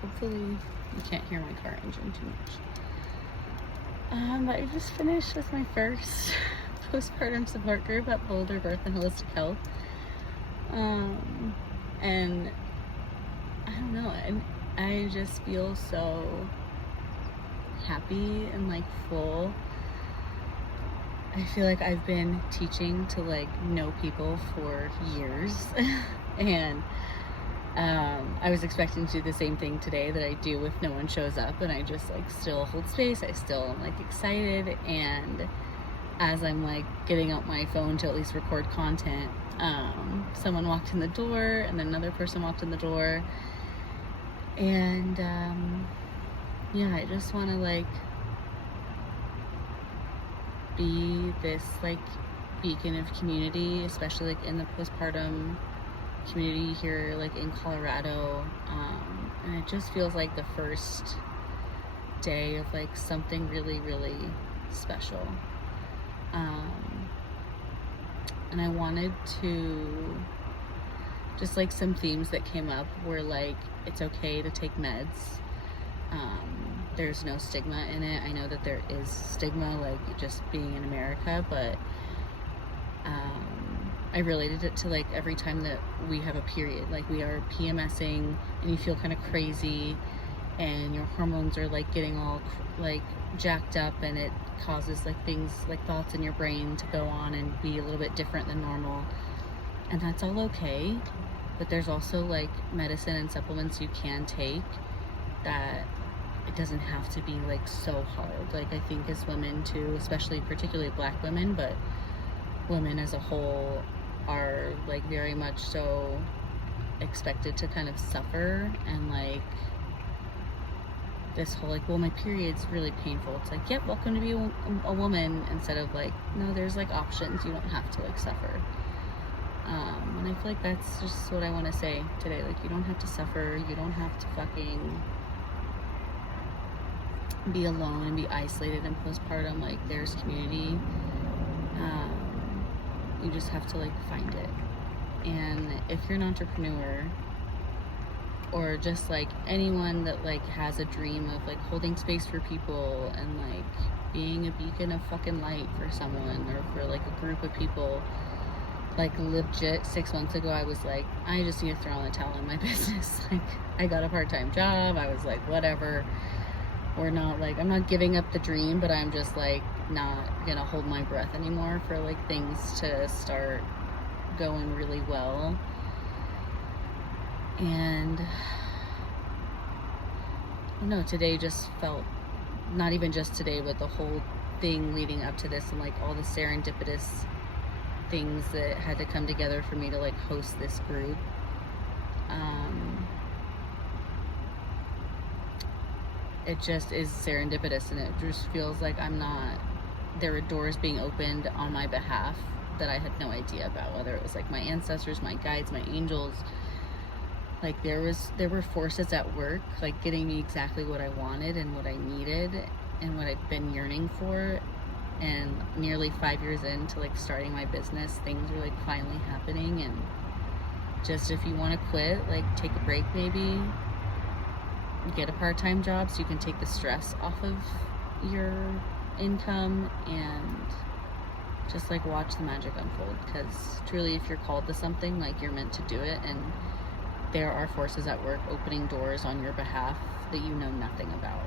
hopefully you can't hear my car engine too much. But I just finished with my first postpartum support group at Boulder Birth and Holistic Health. And I don't know, I just feel so happy and like full. I feel like I've been teaching to like know people for years and I was expecting to do the same thing today that I do if no one shows up, and I just like still hold space. I still am like excited, and as I'm like getting out my phone to at least record content, someone walked in the door, and then another person walked in the door, and yeah, I just want to like be this like beacon of community, especially like in the postpartum community here like in Colorado, and it just feels like the first day of like something really special, and I wanted to just like some themes that came up were like it's okay to take meds. There's no stigma in it. I know that there is stigma like just being in America, but I related it to like every time that we have a period, like we are PMSing and you feel kind of crazy and your hormones are like getting all like jacked up, and it causes like things like thoughts in your brain to go on and be a little bit different than normal, and that's all okay. But there's also like medicine and supplements you can take that it doesn't have to be like so hard. Like I think as women too, especially particularly Black women, but women as a whole are like very much so expected to kind of suffer, and like this whole like, well, my period's really painful. It's like, yep, welcome to be a woman, instead of like, no, there's like options. You don't have to like suffer. And I feel like that's just what I want to say today. Like, you don't have to suffer. You don't have to fucking be alone and be isolated in postpartum. Like, there's community. You just have to like find it. And if you're an entrepreneur, or just like anyone that like has a dream of like holding space for people and like being a beacon of fucking light for someone or for like a group of people, like legit 6 months ago I was like, I just need to throw in the towel in my business. Like, I got a part-time job. I was like, whatever, we're not like, I'm not giving up the dream, but I'm just like not gonna hold my breath anymore for like things to start going really well. And no, today just felt, not even just today, but the whole thing leading up to this and like all the serendipitous things that had to come together for me to like host this group. It just is serendipitous, and it just feels like there were doors being opened on my behalf that I had no idea about, whether it was like my ancestors, my guides, my angels. Like there were forces at work, like getting me exactly what I wanted and what I needed and what I'd been yearning for. And nearly 5 years into like starting my business, things were like finally happening. And just, if you want to quit, like take a break, maybe get a part-time job so you can take the stress off of your income, and just like watch the magic unfold. Because truly, if you're called to something, like you're meant to do it, and there are forces at work opening doors on your behalf that you know nothing about.